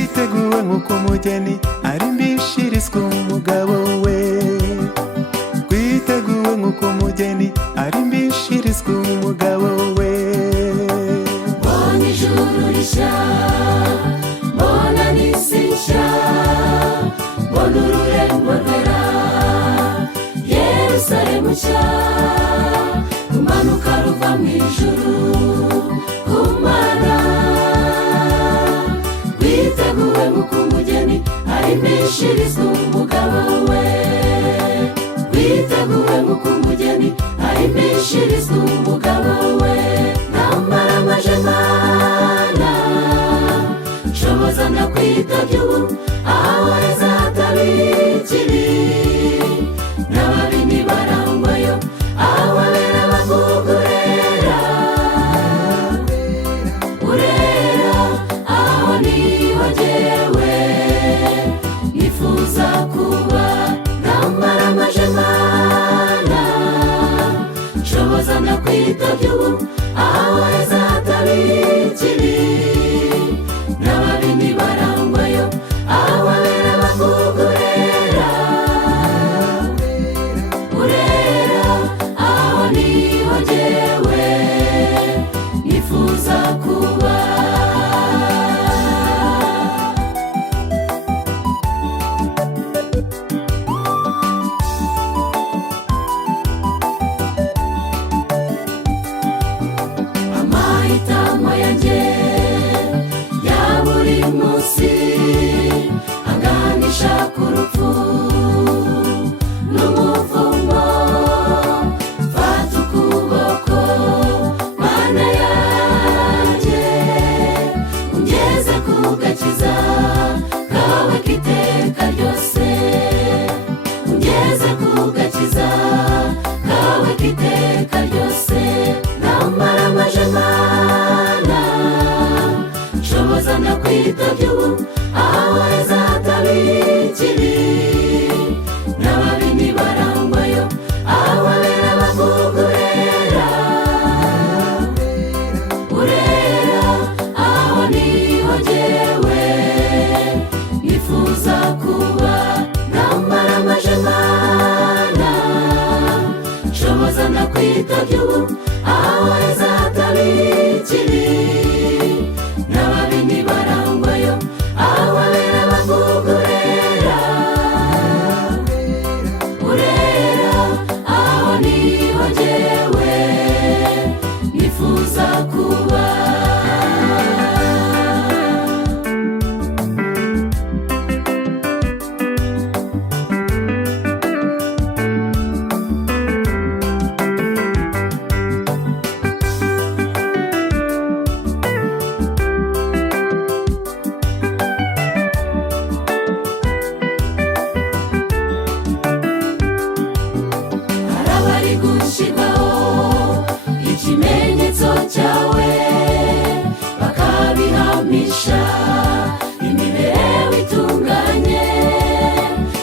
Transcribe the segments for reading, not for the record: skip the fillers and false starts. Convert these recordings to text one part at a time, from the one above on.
witeguwe nk'uko umugeni arimbishirizwa umugabo we. Witeguwe nk'uko umugeni arimbishirizwa umugabo we. Mbona ijuru rishya, mbona n'isi nshya, mbona ururembo rwera, Yerusalemu nshya, rumanuka ruva mu ijuru ku Mana. Witeguwe nk'uko umugeni arimbishirizwa umugabo we. Witeguwe nk'uko umugeni arimbishirizwa umugabo we. Namara amaje Mana, nshoboza ndakwitavye ubu, aho heza hatari ikibi, n'ababi ntibarangwayo, aho abera bavuga urera, urera, aho niho jyewe nifuza kuba. Namara amaje Mana, nshoboza ndakwitavye ubu, aho heza hatari ikibi, n'ababi ntibarangwayo, aho abera bavuga urera, urera, aho niho jyewe nifuza kuba. Amahitamo yanjye ya buri munsi aganisha ku rupfu n'umuvumo. Fata ukuboko Mana yanjye, ungeze ku gakiza kawe k'iteka ryose, ungeze ku gakiza kawe k'iteka ryose. Namara amaje Mana, nshoboza ndakwitavye ubu, aho heza hatari ikibi, n'ababi ntibarangwayo, aho abera bavuga urera, urera, aho niho jyewe nifuza kuba. Namara amaje Mana, nshoboza ndakwitavye ubu, aho heza hatari ikibi, n'ababi ntibarangwayo, aho abera bavuga urera, urera, aho niho jyewe nifuza kuba. Harabari gushyirwaho ikimenyetso cyawe, bakabihamisha imibereho itunganye,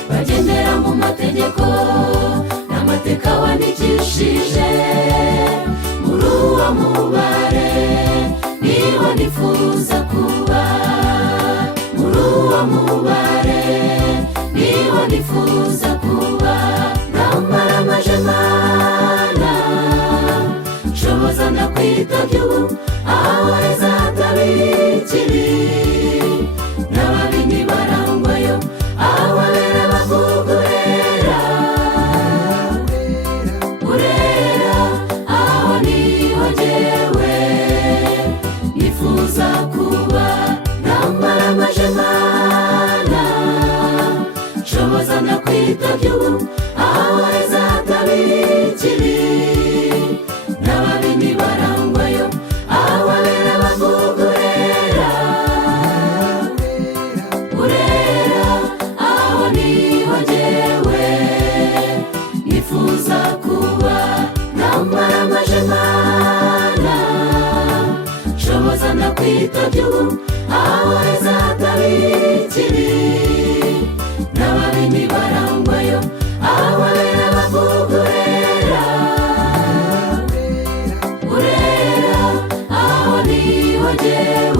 bagendera mu mategeko n'amateka wandikishije. Muri uwo mubare niho nifuza kuba, muri uwo mubare niho nifuza kuba. Namara amaje Mana, nshoboza ndakwitavye ubu, aho heza hatari ikibi, n'ababi ntibarangwayo, aho abera bavuga urera, urera, aho niho jyewe nifuza kuba. Namara amaje Mana, nshoboza ndakwitavye ubu, aho heza hatari ikibi, n'ababi ntibarangwayo, aho abera bavuga urera, urera, aho niho jyewe nifuza kuba. Namara amaje Mana, nshoboza ndakwitavye ubu, aho heza hatari ikibi, n'ababi ntibarangwayo, aho abera bavuga urera, urera, aho niho jyewe